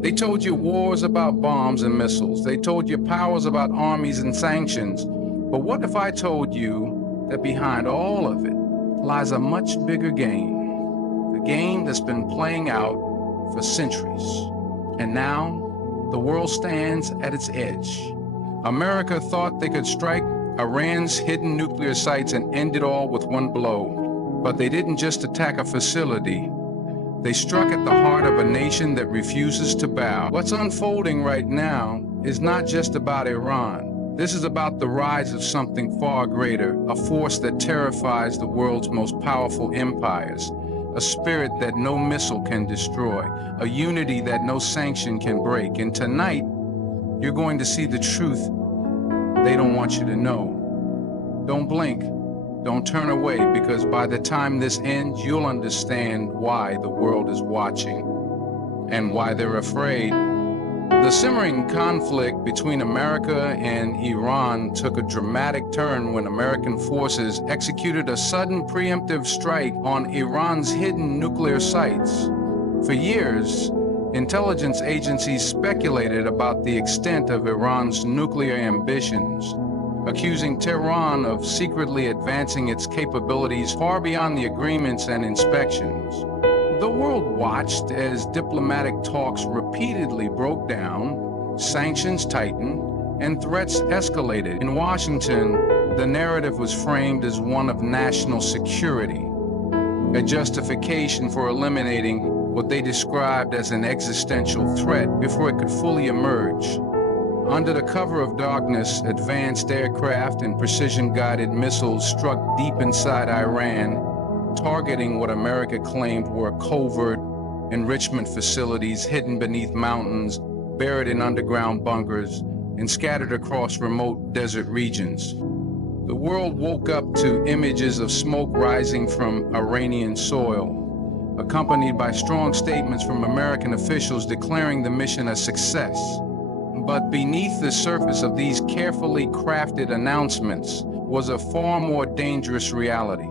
They told you wars about bombs and missiles. They told you powers about armies and sanctions. But what if I told you that behind all of it lies a much bigger game? A game that's been playing out for centuries. And now, the world stands at its edge. America thought they could strike Iran's hidden nuclear sites and end it all with one blow. But they didn't just attack a facility. They struck at the heart of a nation that refuses to bow. What's unfolding right now is not just about Iran. This is about the rise of something far greater, a force that terrifies the world's most powerful empires, a spirit that no missile can destroy, a unity that no sanction can break. And tonight, you're going to see the truth they don't want you to know. Don't blink. Don't turn away, because by the time this ends, you'll understand why the world is watching and why they're afraid. The simmering conflict between America and Iran took a dramatic turn when American forces executed a sudden preemptive strike on Iran's hidden nuclear sites. For years, intelligence agencies speculated about the extent of Iran's nuclear ambitions, accusing Tehran of secretly advancing its capabilities far beyond the agreements and inspections. The world watched as diplomatic talks repeatedly broke down, sanctions tightened, and threats escalated. In Washington, the narrative was framed as one of national security, a justification for eliminating what they described as an existential threat before it could fully emerge. Under the cover of darkness, advanced aircraft and precision-guided missiles struck deep inside Iran, targeting what America claimed were covert enrichment facilities hidden beneath mountains, buried in underground bunkers, and scattered across remote desert regions. The world woke up to images of smoke rising from Iranian soil, accompanied by strong statements from American officials declaring the mission a success. But beneath the surface of these carefully crafted announcements was a far more dangerous reality.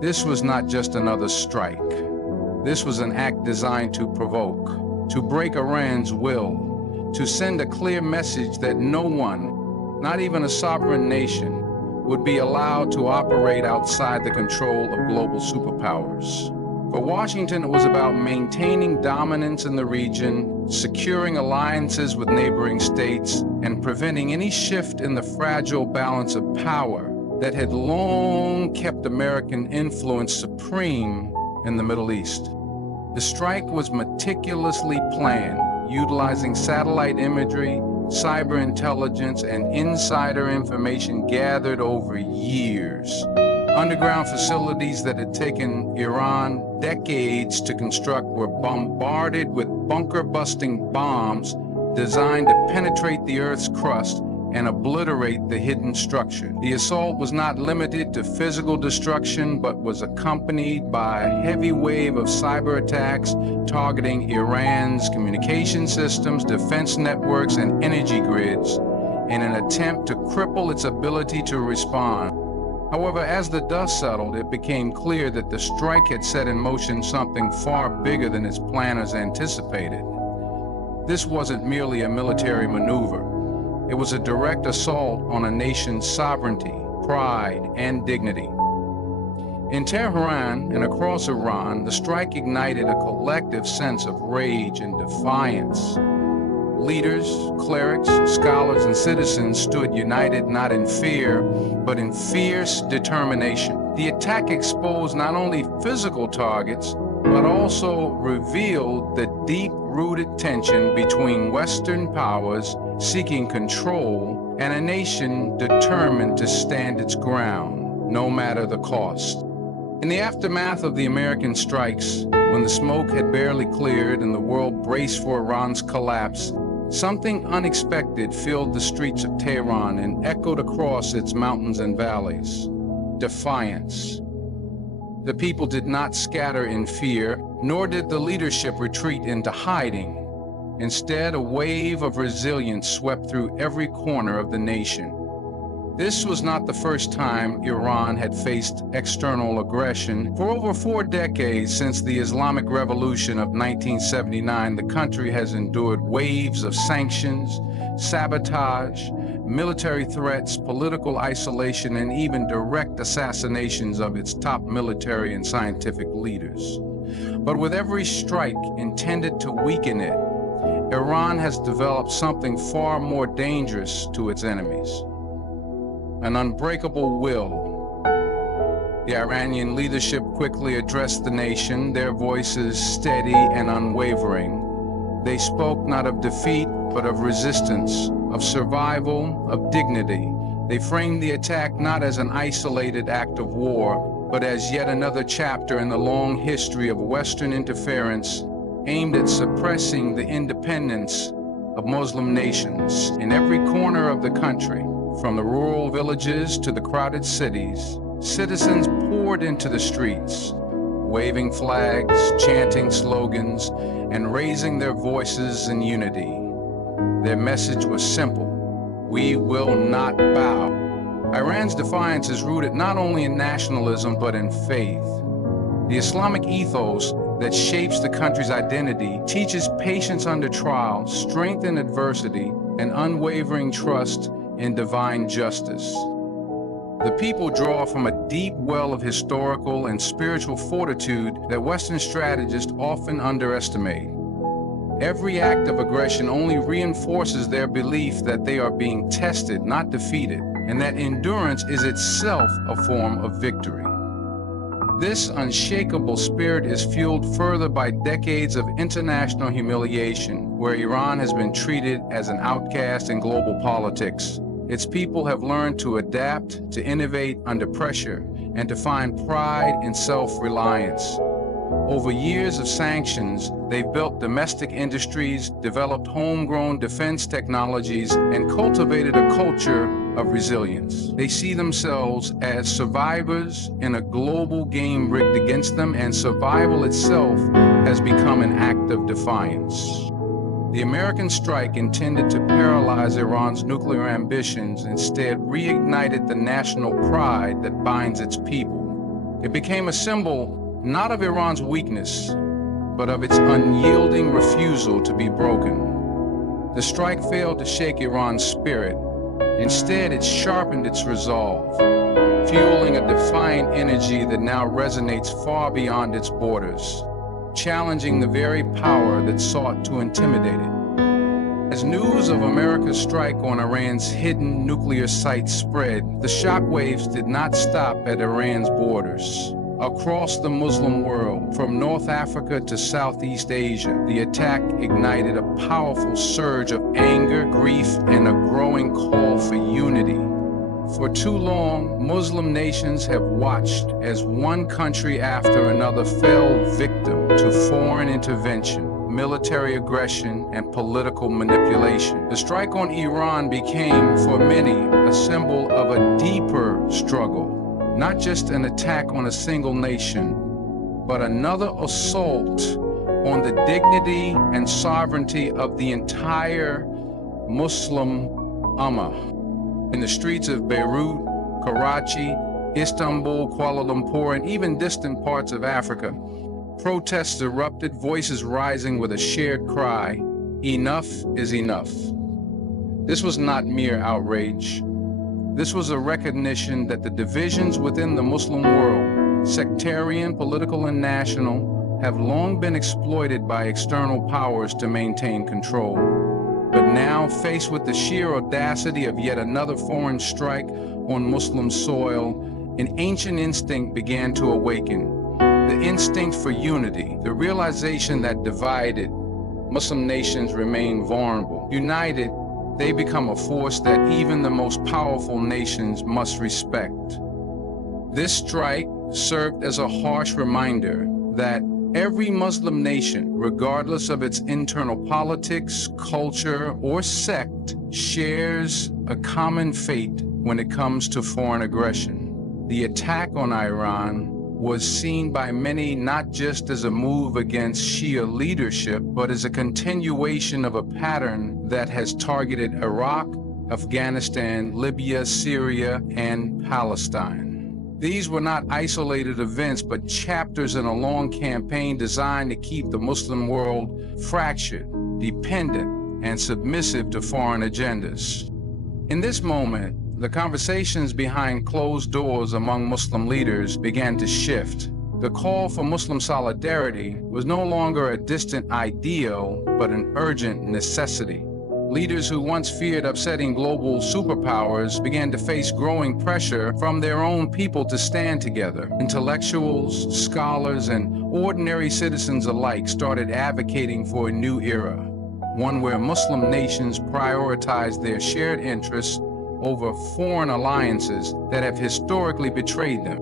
This was not just another strike. This was an act designed to provoke, to break Iran's will, to send a clear message that no one, not even a sovereign nation, would be allowed to operate outside the control of global superpowers. For Washington, it was about maintaining dominance in the region, securing alliances with neighboring states, and preventing any shift in the fragile balance of power that had long kept American influence supreme in the Middle East. The strike was meticulously planned, utilizing satellite imagery, cyber intelligence, and insider information gathered over years. Underground facilities that had taken Iran decades to construct were bombarded with bunker-busting bombs designed to penetrate the Earth's crust and obliterate the hidden structure. The assault was not limited to physical destruction, but was accompanied by a heavy wave of cyber attacks targeting Iran's communication systems, defense networks, and energy grids in an attempt to cripple its ability to respond. However, as the dust settled, it became clear that the strike had set in motion something far bigger than its planners anticipated. This wasn't merely a military maneuver. It was a direct assault on a nation's sovereignty, pride, and dignity. In Tehran and across Iran, the strike ignited a collective sense of rage and defiance. Leaders, clerics, scholars, and citizens stood united not in fear, but in fierce determination. The attack exposed not only physical targets, but also revealed the deep-rooted tension between Western powers seeking control and a nation determined to stand its ground, no matter the cost. In the aftermath of the American strikes, when the smoke had barely cleared and the world braced for Iran's collapse, something unexpected filled the streets of Tehran and echoed across its mountains and valleys. Defiance. The people did not scatter in fear, nor did the leadership retreat into hiding. Instead, a wave of resilience swept through every corner of the nation. This was not the first time Iran had faced external aggression. For over 4 decades since the Islamic Revolution of 1979, the country has endured waves of sanctions, sabotage, military threats, political isolation, and even direct assassinations of its top military and scientific leaders. But with every strike intended to weaken it, Iran has developed something far more dangerous to its enemies: an unbreakable will. The Iranian leadership quickly addressed the nation, their voices steady and unwavering. They spoke not of defeat, but of resistance, of survival, of dignity. They framed the attack not as an isolated act of war, but as yet another chapter in the long history of Western interference aimed at suppressing the independence of Muslim nations. In every corner of the country, from the rural villages to the crowded cities, citizens poured into the streets, waving flags, chanting slogans, and raising their voices in unity. Their message was simple: we will not bow. Iran's defiance is rooted not only in nationalism, but in faith. The Islamic ethos that shapes the country's identity teaches patience under trial, strength in adversity, and unwavering trust in divine justice. The people draw from a deep well of historical and spiritual fortitude that Western strategists often underestimate. Every act of aggression only reinforces their belief that they are being tested, not defeated, and that endurance is itself a form of victory. This unshakable spirit is fueled further by decades of international humiliation, where Iran has been treated as an outcast in global politics. Its people have learned to adapt, to innovate under pressure, and to find pride in self-reliance. Over years of sanctions, they've built domestic industries, developed homegrown defense technologies, and cultivated a culture of resilience. They see themselves as survivors in a global game rigged against them, and survival itself has become an act of defiance. The American strike, intended to paralyze Iran's nuclear ambitions, instead reignited the national pride that binds its people. It became a symbol not of Iran's weakness, but of its unyielding refusal to be broken. The strike failed to shake Iran's spirit. Instead, it sharpened its resolve, fueling a defiant energy that now resonates far beyond its borders, challenging the very power that sought to intimidate it. As news of America's strike on Iran's hidden nuclear site spread, the shockwaves did not stop at Iran's borders. Across the Muslim world, from North Africa to Southeast Asia, the attack ignited a powerful surge of anger, grief, and a growing call for unity. For too long, Muslim nations have watched as one country after another fell victim to foreign intervention, military aggression, and political manipulation. The strike on Iran became, for many, a symbol of a deeper struggle. Not just an attack on a single nation, but another assault on the dignity and sovereignty of the entire Muslim Ummah. In the streets of Beirut, Karachi, Istanbul, Kuala Lumpur, and even distant parts of Africa, protests erupted, voices rising with a shared cry: enough is enough. This was not mere outrage. This was a recognition that the divisions within the Muslim world, sectarian, political, and national, have long been exploited by external powers to maintain control. But now, faced with the sheer audacity of yet another foreign strike on Muslim soil, an ancient instinct began to awaken. The instinct for unity, the realization that divided, Muslim nations remain vulnerable. United, they become a force that even the most powerful nations must respect. This strike served as a harsh reminder that every Muslim nation, regardless of its internal politics, culture, or sect, shares a common fate when it comes to foreign aggression. The attack on Iran was seen by many not just as a move against Shia leadership, but as a continuation of a pattern that has targeted Iraq, Afghanistan, Libya, Syria, and Palestine. These were not isolated events, but chapters in a long campaign designed to keep the Muslim world fractured, dependent, and submissive to foreign agendas. In this moment, the conversations behind closed doors among Muslim leaders began to shift. The call for Muslim solidarity was no longer a distant ideal, but an urgent necessity. Leaders who once feared upsetting global superpowers began to face growing pressure from their own people to stand together. Intellectuals, scholars, and ordinary citizens alike started advocating for a new era, one where Muslim nations prioritized their shared interests over foreign alliances that have historically betrayed them.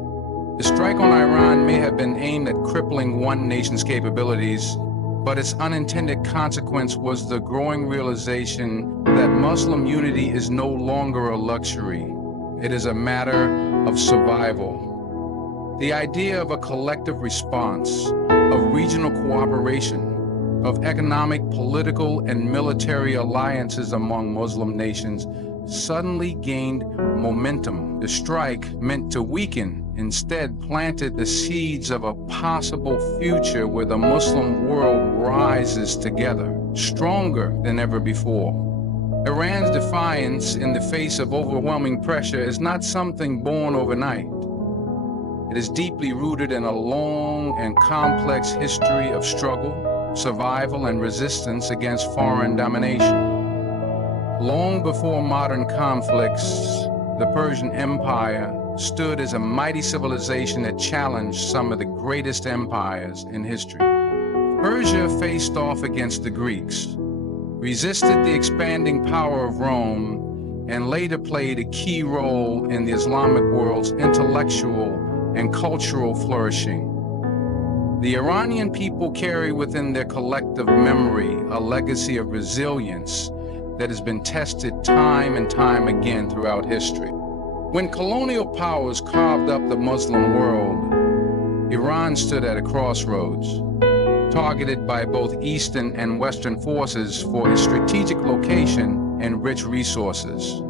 The strike on Iran may have been aimed at crippling one nation's capabilities, but its unintended consequence was the growing realization that Muslim unity is no longer a luxury. It is a matter of survival. The idea of a collective response, of regional cooperation, of economic, political, and military alliances among Muslim nations suddenly gained momentum. The strike, meant to weaken, instead planted the seeds of a possible future where the Muslim world rises together, stronger than ever before. Iran's defiance in the face of overwhelming pressure is not something born overnight. It is deeply rooted in a long and complex history of struggle, survival, and resistance against foreign domination. Long before modern conflicts, the Persian Empire stood as a mighty civilization that challenged some of the greatest empires in history. Persia faced off against the Greeks, resisted the expanding power of Rome, and later played a key role in the Islamic world's intellectual and cultural flourishing. The Iranian people carry within their collective memory a legacy of resilience that has been tested time and time again throughout history. When colonial powers carved up the Muslim world, Iran stood at a crossroads, targeted by both Eastern and Western forces for its strategic location and rich resources.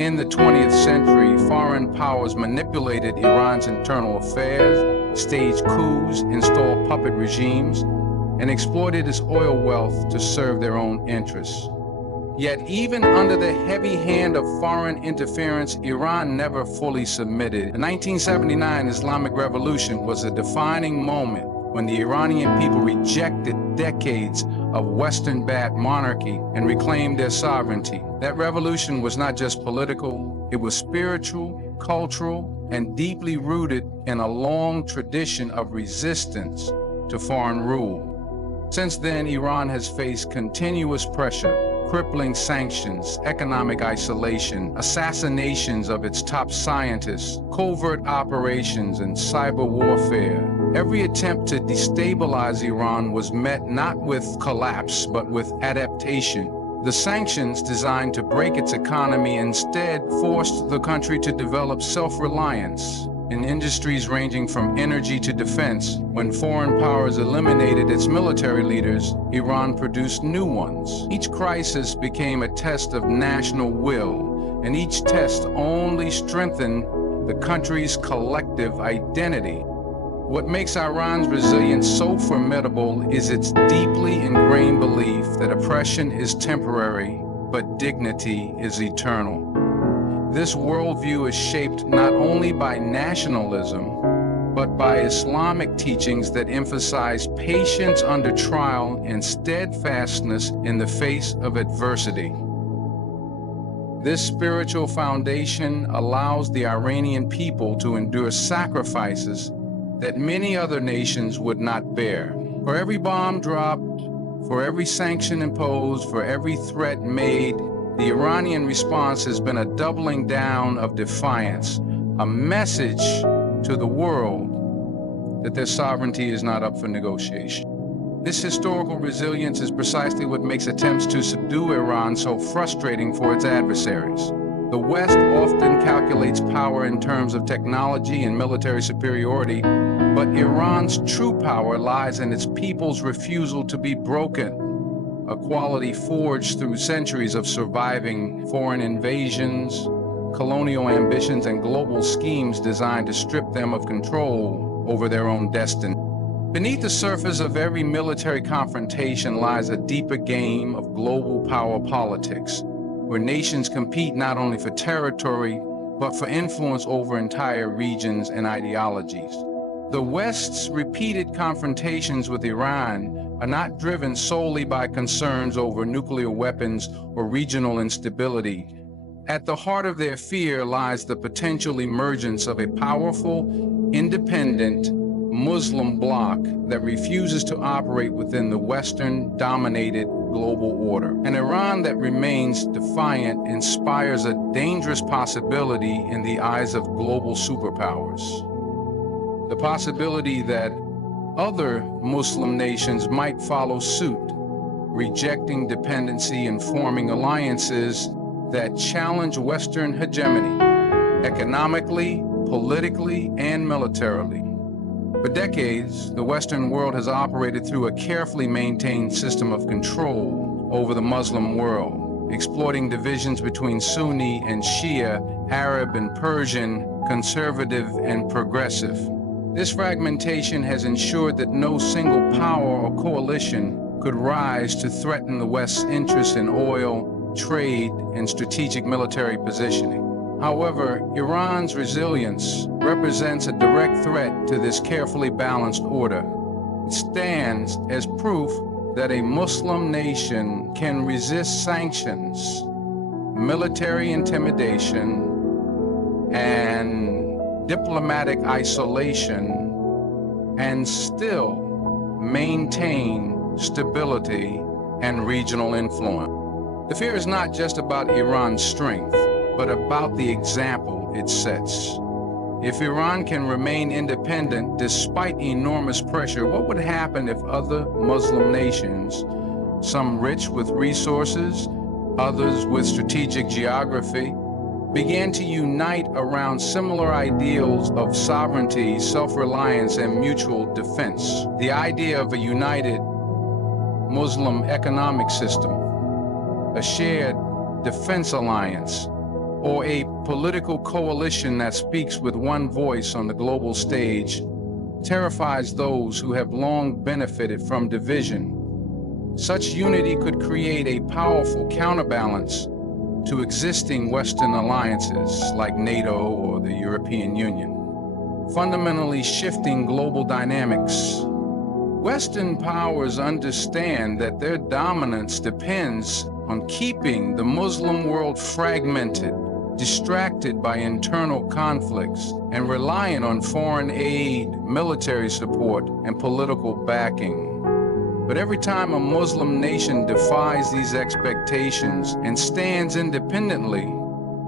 In the 20th century, foreign powers manipulated Iran's internal affairs, staged coups, installed puppet regimes, and exploited its oil wealth to serve their own interests. Yet even under the heavy hand of foreign interference, Iran never fully submitted. The 1979 Islamic Revolution was a defining moment when the Iranian people rejected decades of Western-backed monarchy and reclaimed their sovereignty. That revolution was not just political, it was spiritual, cultural, and deeply rooted in a long tradition of resistance to foreign rule. Since then, Iran has faced continuous pressure, crippling sanctions, economic isolation, assassinations of its top scientists, covert operations, and cyber warfare. Every attempt to destabilize Iran was met not with collapse, but with adaptation. The sanctions designed to break its economy instead forced the country to develop self-reliance in industries ranging from energy to defense. When foreign powers eliminated its military leaders, Iran produced new ones. Each crisis became a test of national will, and each test only strengthened the country's collective identity. What makes Iran's resilience so formidable is its deeply ingrained belief that oppression is temporary, but dignity is eternal. This worldview is shaped not only by nationalism, but by Islamic teachings that emphasize patience under trial and steadfastness in the face of adversity. This spiritual foundation allows the Iranian people to endure sacrifices that many other nations would not bear. For every bomb dropped, for every sanction imposed, for every threat made, the Iranian response has been a doubling down of defiance, a message to the world that their sovereignty is not up for negotiation. This historical resilience is precisely what makes attempts to subdue Iran so frustrating for its adversaries. The West often calculates power in terms of technology and military superiority, but Iran's true power lies in its people's refusal to be broken. a quality forged through centuries of surviving foreign invasions, colonial ambitions, and global schemes designed to strip them of control over their own destiny. Beneath the surface of every military confrontation lies a deeper game of global power politics, where nations compete not only for territory, but for influence over entire regions and ideologies. The West's repeated confrontations with Iran are not driven solely by concerns over nuclear weapons or regional instability. At the heart of their fear lies the potential emergence of a powerful, independent Muslim bloc that refuses to operate within the Western-dominated global order. An Iran that remains defiant inspires a dangerous possibility in the eyes of global superpowers. The possibility that other Muslim nations might follow suit, rejecting dependency and forming alliances that challenge Western hegemony, economically, politically, and militarily. For decades, the Western world has operated through a carefully maintained system of control over the Muslim world, exploiting divisions between Sunni and Shia, Arab and Persian, conservative and progressive. This fragmentation has ensured that no single power or coalition could rise to threaten the West's interests in oil, trade, and strategic military positioning. However, Iran's resilience represents a direct threat to this carefully balanced order. It stands as proof that a Muslim nation can resist sanctions, military intimidation, and diplomatic isolation, and still maintain stability and regional influence. The fear is not just about Iran's strength, but about the example it sets. If Iran can remain independent despite enormous pressure, what would happen if other Muslim nations, some rich with resources, others with strategic geography, began to unite around similar ideals of sovereignty, self-reliance, and mutual defense? The idea of a united Muslim economic system, a shared defense alliance, or a political coalition that speaks with one voice on the global stage terrifies those who have long benefited from division. Such unity could create a powerful counterbalance to existing Western alliances like NATO or the European Union, fundamentally shifting global dynamics. Western powers understand that their dominance depends on keeping the Muslim world fragmented, distracted by internal conflicts, and reliant on foreign aid, military support, and political backing. But every time a Muslim nation defies these expectations and stands independently,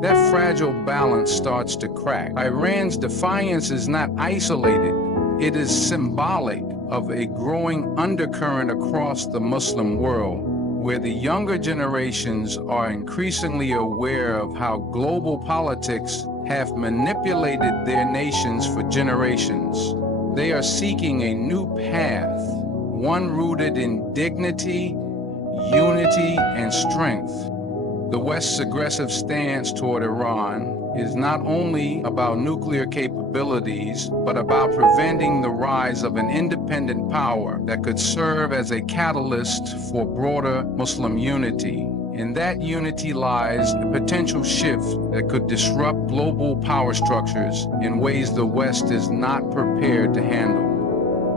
that fragile balance starts to crack. Iran's defiance is not isolated. It is symbolic of a growing undercurrent across the Muslim world, where the younger generations are increasingly aware of how global politics have manipulated their nations for generations. They are seeking a new path, one rooted in dignity, unity, and strength. The West's aggressive stance toward Iran is not only about nuclear capabilities, but about preventing the rise of an independent power that could serve as a catalyst for broader Muslim unity. In that unity lies a potential shift that could disrupt global power structures in ways the West is not prepared to handle.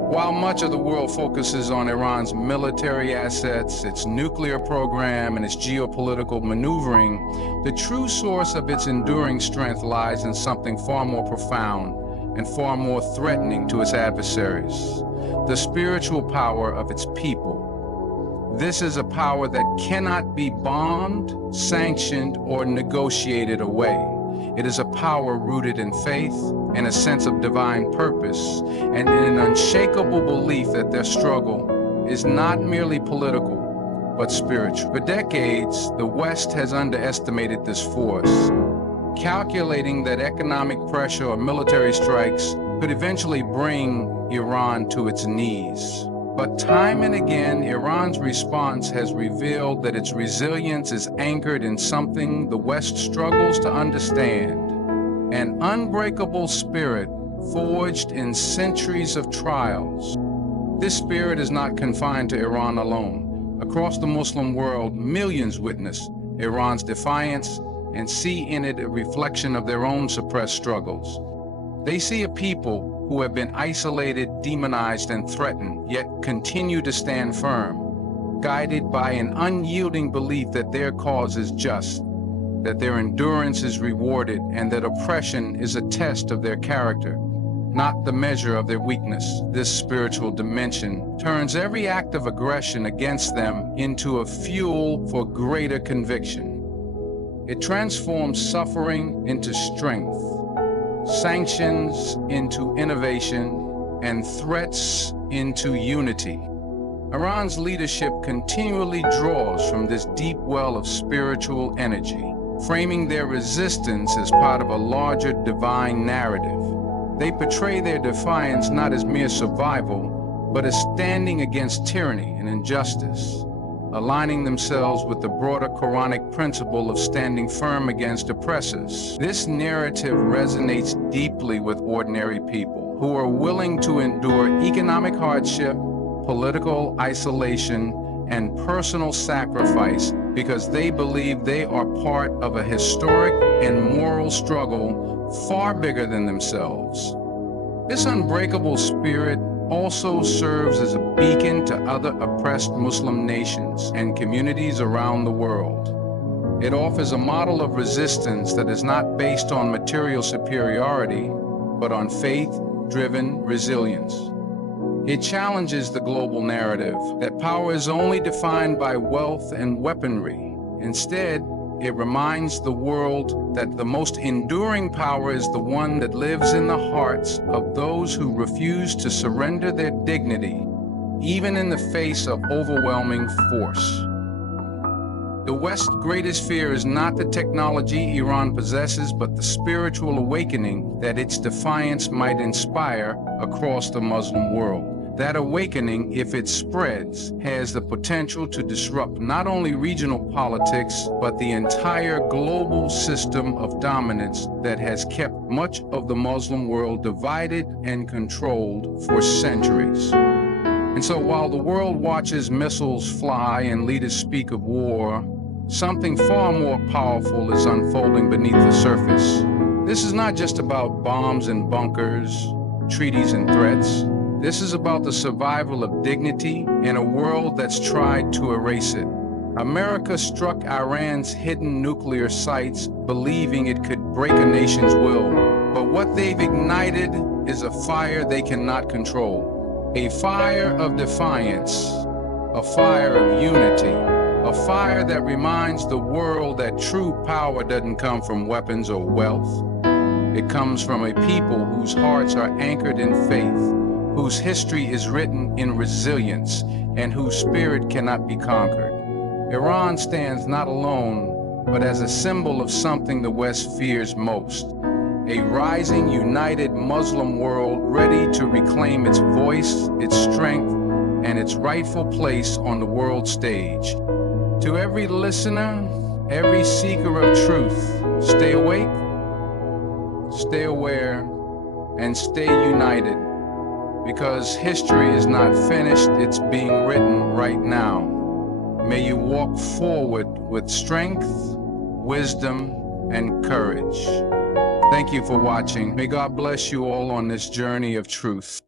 While much of the world focuses on Iran's military assets, its nuclear program, and its geopolitical maneuvering, the true source of its enduring strength lies in something far more profound and far more threatening to its adversaries: the spiritual power of its people. This is a power that cannot be bombed, sanctioned, or negotiated away. It is a power rooted in faith, in a sense of divine purpose, and in an unshakable belief that their struggle is not merely political, but spiritual. For decades, the West has underestimated this force, calculating that economic pressure or military strikes could eventually bring Iran to its knees. But time and again, Iran's response has revealed that its resilience is anchored in something the West struggles to understand: an unbreakable spirit forged in centuries of trials. This spirit is not confined to Iran alone. Across the Muslim world, millions witness Iran's defiance and see in it a reflection of their own suppressed struggles. They see a people who have been isolated, demonized, and threatened, yet continue to stand firm, guided by an unyielding belief that their cause is just, that their endurance is rewarded, and that oppression is a test of their character, not the measure of their weakness. This spiritual dimension turns every act of aggression against them into a fuel for greater conviction. It transforms suffering into strength, sanctions into innovation, and threats into unity. Iran's leadership continually draws from this deep well of spiritual energy, framing their resistance as part of a larger divine narrative. They portray their defiance not as mere survival, but as standing against tyranny and injustice, aligning themselves with the broader Quranic principle of standing firm against oppressors. This narrative resonates deeply with ordinary people who are willing to endure economic hardship, political isolation, and personal sacrifice because they believe they are part of a historic and moral struggle far bigger than themselves. This unbreakable spirit also serves as a beacon to other oppressed Muslim nations and communities around the world. It offers a model of resistance that is not based on material superiority, but on faith-driven resilience. It challenges the global narrative that power is only defined by wealth and weaponry. Instead, it reminds the world that the most enduring power is the one that lives in the hearts of those who refuse to surrender their dignity, even in the face of overwhelming force. The West's greatest fear is not the technology Iran possesses, but the spiritual awakening that its defiance might inspire across the Muslim world. That awakening, if it spreads, has the potential to disrupt not only regional politics, but the entire global system of dominance that has kept much of the Muslim world divided and controlled for centuries. And so while the world watches missiles fly and leaders speak of war, something far more powerful is unfolding beneath the surface. This is not just about bombs and bunkers, treaties and threats. This is about the survival of dignity in a world that's tried to erase it. America struck Iran's hidden nuclear sites, believing it could break a nation's will. But what they've ignited is a fire they cannot control. A fire of defiance, a fire of unity, a fire that reminds the world that true power doesn't come from weapons or wealth. It comes from a people whose hearts are anchored in faith, whose history is written in resilience, and whose spirit cannot be conquered. Iran stands not alone, but as a symbol of something the West fears most: a rising, united Muslim world ready to reclaim its voice, its strength, and its rightful place on the world stage. To every listener, every seeker of truth, stay awake, stay aware, and stay united. Because history is not finished, it's being written right now. May you walk forward with strength, wisdom, and courage. Thank you for watching. May God bless you all on this journey of truth.